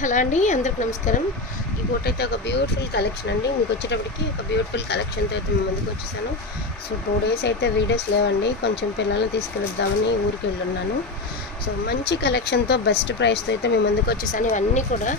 Hello అండి, అందరికి నమస్కారం. ఈ ఫోటో అయితే ఒక బ్యూటిఫుల్ కలెక్షన్ అండి. మీకు వచ్చేటప్పటికి ఒక బ్యూటిఫుల్ కలెక్షన్తో అయితే మీ ముందుకు వచ్చేసాను. సో 2 డేస్ అయితే వీడియోస్ లేవండి, కొంచెం పిల్లల్ని తీసుకెళ్దామని ఊరికి వెళ్ళున్నాను. సో మంచి కలెక్షన్తో బెస్ట్ ప్రైస్తో అయితే మీ ముందుకు వచ్చేసాను. ఇవన్నీ కూడా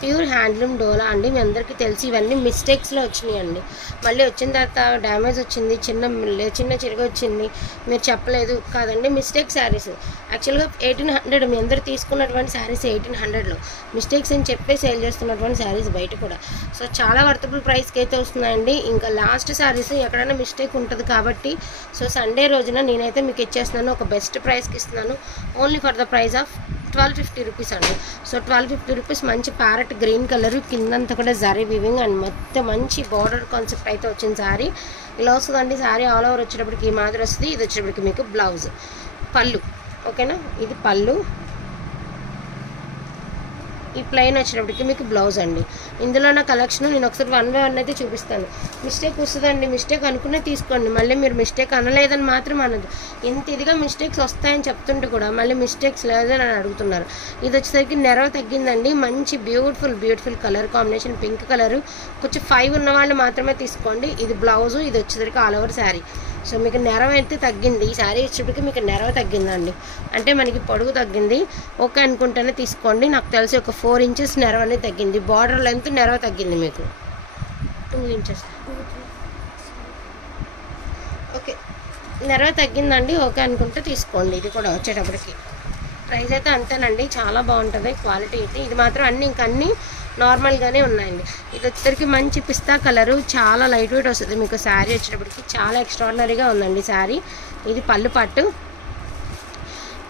ప్యూర్ హ్యాండ్లూమ్ డోలా అండి. మీ అందరికీ తెలిసి ఇవన్నీ మిస్టేక్స్లో వచ్చినాయి అండి. మళ్ళీ వచ్చిన తర్వాత డ్యామేజ్ వచ్చింది, చిన్న చిరుగు వచ్చింది, మీరు చెప్పలేదు కాదండి. మిస్టేక్ శారీస్ యాక్చువల్గా 1800 మీ అందరు తీసుకున్నటువంటి శారీస్ 1800లో మిస్టేక్స్ అని చెప్పి సేల్ చేస్తున్నటువంటి శారీస్ బయట కూడా. సో చాలా వర్తబుల్ ప్రైస్కి అయితే వస్తున్నాయండి. ఇంకా లాస్ట్ శారీస్ ఎక్కడైనా మిస్టేక్ ఉంటుంది కాబట్టి సో సండే రోజున నేనైతే మీకు ఇచ్చేస్తున్నాను, ఒక బెస్ట్ ప్రైస్కి ఇస్తున్నాను. Only for the price of 1250 rupees అండి. సో 1250 రూపీస్ మంచి ప్యారెట్ గ్రీన్ కలర్, కిందంతా కూడా జరీ వివింగ్ అండ్ మొత్తం మంచి బార్డర్ కాన్సెప్ట్ అయితే వచ్చింది శారీ. ఇలా వస్తుందండి శారీ. ఆల్ ఓవర్ వచ్చేటప్పటికి ఈ మాదిరి వస్తుంది. ఇది వచ్చేటప్పటికి మీకు బ్లౌజ్, పళ్ళు. ఓకేనా, ఇది పళ్ళు. ఈ ప్లెయిన్ వచ్చేటప్పటికి మీకు బ్లౌజ్ అండి. ఇందులో నా కలెక్షన్ నేను ఒకసారి 1 by 1 అయితే చూపిస్తాను. మిస్టేక్ వస్తుందండి, మిస్టేక్ అనుకునే తీసుకోండి. మళ్ళీ మీరు మిస్టేక్ అనలేదని మాత్రం అనదు. ఇంత ఇదిగా మిస్టేక్స్ వస్తాయని చెప్తుంటే కూడా మళ్ళీ మిస్టేక్స్ లేదని అని అడుగుతున్నారు. ఇది వచ్చేసరికి నెరవ తగ్గిందండి. మంచి beautiful colour combination, pink colour. కొంచెం 5 ఉన్న వాళ్ళు మాత్రమే తీసుకోండి. ఇది బ్లౌజు, ఇది వచ్చేసరికి ఆల్ ఓవర్ శారీ. సో మీకు నెరవ అయితే తగ్గింది. ఈ శారీ వచ్చేటప్పటికి మీకు నెరవ తగ్గిందండి, అంటే మనకి పొడుగు తగ్గింది. ఓకే అనుకుంటేనే తీసుకోండి. నాకు తెలిసి ఒక 4 ఇంచెస్ నెరవ అనేది తగ్గింది. బార్డర్ లెంత్ నెరవ తగ్గింది మీకు 2 ఇంచెస్. ఓకే, నెరవ తగ్గిందండి. ఓకే అనుకుంటే తీసుకోండి. ఇది కూడా వచ్చేటప్పటికి ప్రైస్ అయితే అంతేనండి. చాలా బాగుంటుంది క్వాలిటీ అయితే. ఇది మాత్రం అన్నీ నార్మల్గానే ఉన్నాయండి. ఇది వచ్చేసరికి మంచి పిస్తా కలరు, చాలా లైట్ వెయిట్ వస్తుంది మీకు శారీ వచ్చేటప్పటికి. చాలా ఎక్స్ట్రాడినరీగా ఉందండి శారీ. ఇది పళ్ళు పట్టు.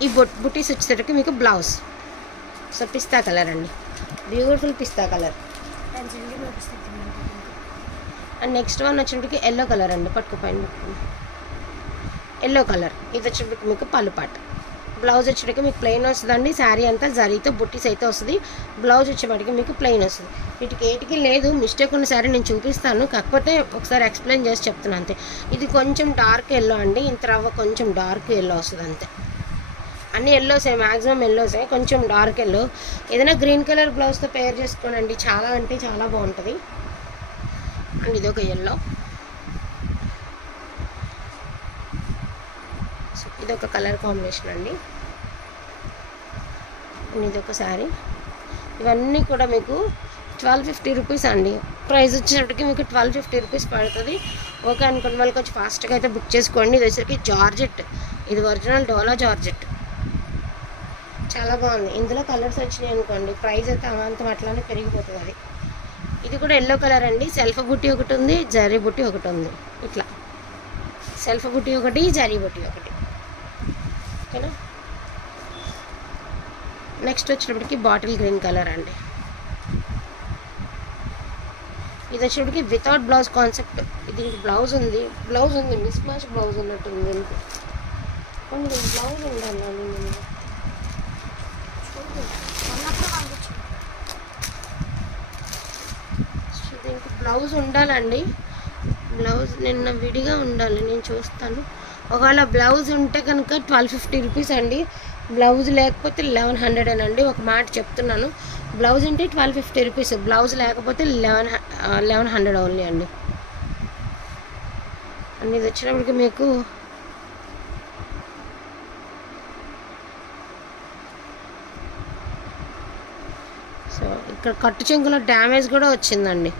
ఈ బుటీస్ వచ్చేసరికి మీకు బ్లౌజ్. సో పిస్తా కలర్ అండి, beautiful pista colour. And next one వచ్చేటప్పటికి ఎల్లో కలర్ అండి. పట్టుకుపోయింది ఎల్లో కలర్. ఇది వచ్చేటప్పటికి మీకు పళ్ళు పట్టు. బ్లౌజ్ వచ్చేటికి మీకు ప్లెయిన్ వస్తుందండి. శారీ అంతా జరీతో బుట్టీస్ అయితే వస్తుంది. బ్లౌజ్ వచ్చేటికి మీకు ప్లెయిన్ వస్తుంది. వీటికి ఏటికి లేదు, మిస్టేక్ ఉన్న శారీ నేను చూపిస్తాను, కాకపోతే ఒకసారి ఎక్స్ప్లెయిన్ చేసి చెప్తున్నాను అంతే. ఇది కొంచెం డార్క్ ఎల్లో అండి. ఇంత రవ్వ కొంచెం డార్క్ ఎల్లో వస్తుంది అంతే. అన్ని ఎల్లోసే, మ్యాక్సిమం ఎల్లోసే, కొంచెం డార్క్ ఎల్లో. ఏదైనా గ్రీన్ కలర్ బ్లౌజ్తో పేర్ చేసుకోనండి, చాలా అంటే చాలా బాగుంటుంది. అండ్ ఇది ఒక ఎల్లో. ఇది ఒక కలర్ కాంబినేషన్ అండి. ఇది ఒక శారీ. ఇవన్నీ కూడా మీకు 1250 రూపీస్ అండి. ప్రైస్ వచ్చేటప్పటికి మీకు 1250 రూపీస్ పడుతుంది. ఓకే అనుకోండి, వాళ్ళు కొంచెం ఫాస్ట్గా అయితే బుక్ చేసుకోండి. ఇది వచ్చేసరికి జార్జెట్, ఇది ఒరిజినల్ డోలా జార్జెట్. చాలా బాగుంది. ఇందులో కలర్స్ వచ్చినాయి అనుకోండి ప్రైస్ అయితే అమాంతం అట్లానే పెరిగిపోతుంది. అది ఇది కూడా ఎల్లో కలర్ అండి. సెల్ఫ్ బుట్టి ఒకటి ఉంది, జరీ బుట్టి ఒకటి ఉంది. ఇట్లా సెల్ఫ్ బుట్టి ఒకటి, జరీ బుట్టి ఒకటి. ఓకేనా, నెక్స్ట్ వచ్చేటప్పటికి బాటిల్ గ్రీన్ కలర్ అండి. ఇది వచ్చేటప్పటికి వితౌట్ బ్లౌజ్ కాన్సెప్ట్. ఇది బ్లౌజ్ ఉంది మిస్ మ్యాచ్ బ్లౌజ్ ఉన్నట్టుంది. కొన్ని బ్లౌజ్ ఉండాలి, దీనికి బ్లౌజ్ ఉండాలండి. బ్లౌజ్ నిన్న విడిగా ఉండాలి, నేను చూస్తాను. ఒకవేళ బ్లౌజ్ ఉంటే కనుక 1250 రూపీస్ అండి. బ్లౌజ్ లేకపోతే 1100 అండి. ఒక మాట చెప్తున్నాను, బ్లౌజ్ ఉంటే 1250 రూపీస్, బ్లౌజ్ లేకపోతే 1100 ఓన్లీ అండి. అండ్ ఇది వచ్చినప్పటికి మీకు సో ఇక్కడ కట్టు చెంగులో డ్యామేజ్ కూడా వచ్చిందండి.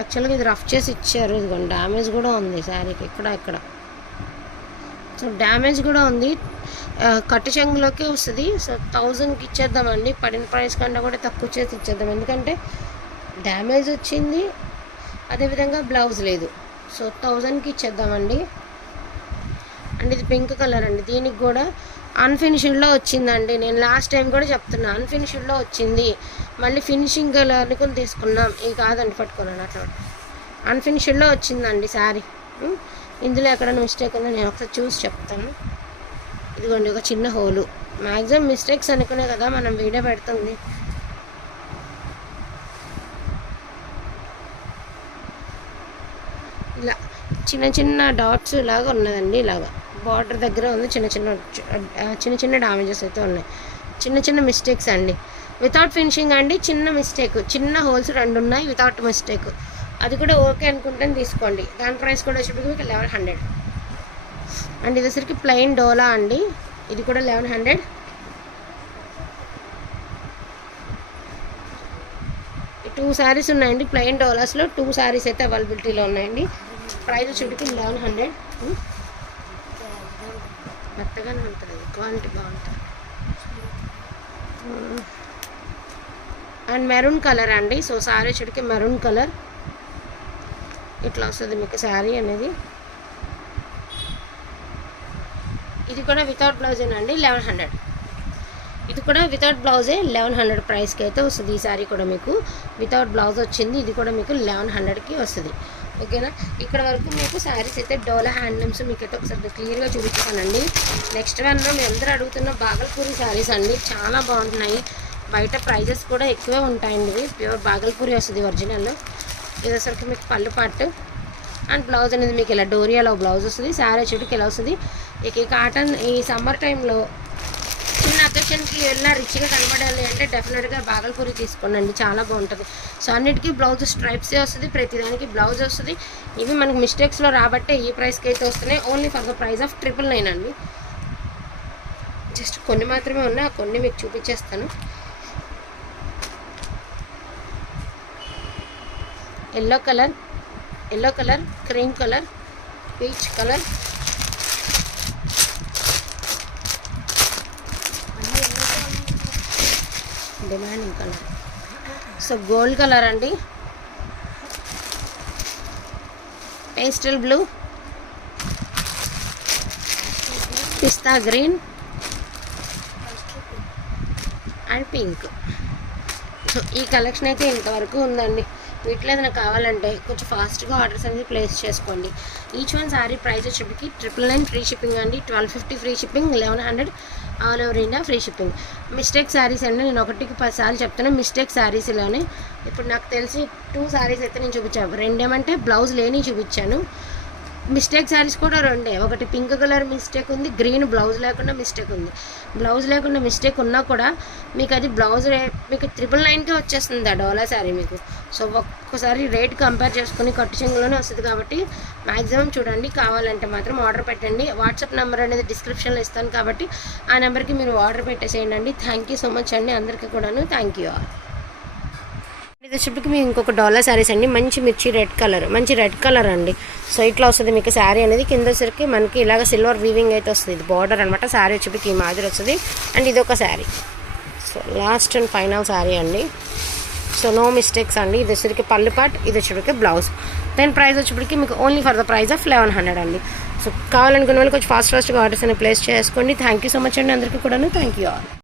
యాక్చువల్గా ఇది రఫ్ చేసి ఇచ్చారు, ఇదిగోండి డ్యామేజ్ కూడా ఉంది శారీకి ఇక్కడ. సో డ్యామేజ్ కూడా ఉంది. కట్టు చెంగులోకి వస్తుంది. సో 1000కి ఇచ్చేద్దామండి. పడిన ప్రైస్ కంటే కూడా తక్కువ చేసి ఇచ్చేద్దాం, ఎందుకంటే డ్యామేజ్ వచ్చింది, అదేవిధంగా బ్లౌజ్ లేదు. సో 1000కి ఇచ్చేద్దామండి. అండ్ ఇది పింక్ కలర్ అండి. దీనికి కూడా అన్ఫినిషింగ్లో వచ్చిందండి. నేను లాస్ట్ టైం కూడా చెప్తున్నా, అన్ఫినిషింగ్లో వచ్చింది. మళ్ళీ ఫినిషింగ్ కలర్ అనుకుని తీసుకున్నాం. ఇది కాదండి, పట్టుకున్నాను అట్లా. అన్ఫినిషింగ్లో వచ్చిందండి శారీ. ఇందులో ఎక్కడైనా మిస్టేక్ ఉందో నేను ఒకసారి చూసి చెప్తాను. ఇదిగోండి ఒక చిన్న హోలు. మ్యాక్సిమం మిస్టేక్స్ అనుకునే కదా మనం వీడియో పెడుతుంది. ఇలా చిన్న డాట్స్ లాగా ఉన్నదండి. ఇలాగా బార్డర్ దగ్గర ఉంది, చిన్న డ్యామేజెస్ అయితే ఉన్నాయి. చిన్న మిస్టేక్స్ అండి. వితౌట్ ఫినిషింగ్ అండి, చిన్న మిస్టేక్, చిన్న హోల్స్ 2 ఉన్నాయి వితౌట్ మిస్టేక్. అది కూడా ఓకే అనుకుంటే తీసుకోండి. దాని ప్రైస్ కూడా వచ్చేప్పటికి మీకు 1100 అండ్ ఇది వచ్చరికి ప్లెయిన్ డోలా అండి, ఇది కూడా 1100. టూ శారీస్ ఉన్నాయండి ప్లెయిన్ డోలాస్లో, 2 శారీస్ అయితే అవైలబిలిటీలో ఉన్నాయండి. ప్రైస్ వచ్చేప్పటికి 1100. మెత్తగానే ఉంటుంది, క్వాలిటీ బాగుంటుంది. అండ్ మెరూన్ కలర్ అండి. సో శారీ వచ్చేటికి మెరూన్ కలర్ ఇట్లా వస్తుంది మీకు శారీ అనేది. ఇది కూడా వితౌట్ బ్లౌజేనండి, 1100. ఇది కూడా వితౌట్ బ్లౌజే 1100 ప్రైస్కి అయితే వస్తుంది. ఈ శారీ కూడా మీకు వితౌట్ బ్లౌజ్ వచ్చింది. ఇది కూడా మీకు 1100కి వస్తుంది. ఓకేనా. ఇక్కడ వరకు మీకు శారీస్ అయితే డోలా హ్యాండ్లూమ్స్ మీకు అయితే ఒకసారి క్లియర్గా చూపిస్తానండి. నెక్స్ట్ వన్ మీ అందరూ అడుగుతున్న బాగల్పూరి శారీస్ అండి, చాలా బాగుంటున్నాయి. బయట ప్రైజెస్ కూడా ఎక్కువే ఉంటాయండి. ఇవి ప్యూర్ బాగల్పూరి వస్తుంది ఒరిజినల్. ఇది అసలు మీకు పళ్ళు పాటు అండ్ బ్లౌజ్ అనేది మీకు ఇలా డోరియాలో బ్లౌజ్ వస్తుంది. శారీ వచ్చేటికి ఇలా వస్తుంది. ఇక ఈ కాటన్ ఈ సమ్మర్ టైంలో చిన్న అకేషన్కి వెళ్ళినా రిచ్గా కనబడాలి అంటే డెఫినెట్గా బాగల్పూరి తీసుకోండి, చాలా బాగుంటుంది. సో అన్నిటికీ బ్లౌజ్ స్ట్రైప్సే వస్తుంది, ప్రతిదానికి బ్లౌజ్ వస్తుంది. ఇవి మనకు మిస్టేక్స్లో రాబట్టే ఈ ప్రైస్కి అయితే వస్తున్నాయి. Only for the price of 999 అండి. జస్ట్ కొన్ని మాత్రమే ఉన్నాయి, ఆ కొన్ని మీకు చూపించేస్తాను. Yellow colour, cream colour, peach colour, demanding colour. So gold colour అండి, pastel blue, pista green and pink. So ఈ కలెక్షన్ అయితే ఇంతవరకు ఉందండి. వీటిలో ఏదైనా కావాలంటే కొంచెం ఫాస్ట్గా ఆర్డర్స్ అనేది ప్లేస్ చేసుకోండి. ఈచ్ వన్ శారీ ప్రైస్ వచ్చేప్పటికి 999 ఫ్రీ షిప్పింగ్ అండి, 1250 free shipping, 1100 all over India free shipping. Mistake saris అండి, నేను 1కి 10 సార్లు చెప్తాను మిస్టేక్ శారీస్లోనే. ఇప్పుడు నాకు తెలిసి 2 శారీస్ అయితే నేను చూపించాను, 2 ఏమంటే బ్లౌజ్ లేని చూపించాను. మిస్టేక్ శారీస్ కూడా 2. ఒకటి పింక్ కలర్ మిస్టేక్ ఉంది, గ్రీన్ బ్లౌజ్ లేకుండా మిస్టేక్ ఉంది. బ్లౌజ్ లేకుండా మిస్టేక్ ఉన్నా కూడా మీకు అది బ్లౌజ్ మీకు 999కే వచ్చేస్తుంది ఆ డోలా శారీ మీకు. సో ఒక్కసారి రేట్ కంపేర్ చేసుకుని కట్టు చెంగులోనే వస్తుంది కాబట్టి మ్యాక్సిమం చూడండి. కావాలంటే మాత్రం ఆర్డర్ పెట్టండి. వాట్సాప్ నెంబర్ అనేది డిస్క్రిప్షన్లో ఇస్తాను కాబట్టి ఆ నెంబర్కి మీరు ఆర్డర్ పెట్టేసేయండి అండి. థ్యాంక్ యూ సో మచ్ అండి అందరికీ కూడాను. Thank you all. ఇది వచ్చేప్పటికి మీకు ఇంకొక డోలా శారీస్ అండి, మంచి మిర్చి రెడ్ కలర్ అండి. సో ఇట్లా వస్తుంది మీకు శారీ అనేది. కింద వచ్చరికి మనకి ఇలాగ సిల్వర్ వీవింగ్ అయితే వస్తుంది, ఇది బార్డర్ అనమాట. శారీ వచ్చేప్పటికి ఈ మాదిరి వస్తుంది. అండ్ ఇది ఒక sari. So last and final sari అండి. సో నో మిస్టేక్స్ అండి. ఇది వచ్చేసరికి పళ్ళు పాట్, ఇది వచ్చేప్పటికి బ్లౌజ్. దెన్ ప్రైస్ వచ్చేప్పటికి మీకు only for the price of 1100 అండి. సో కావాలనుకున్న వాళ్ళు కొంచెం ఫాస్ట్గా ఆర్డర్స్ అనేది ప్లేస్ చేసుకోండి. థ్యాంక్ యూ సో మచ్ అండి అందరికీ కూడాను. Thank you all.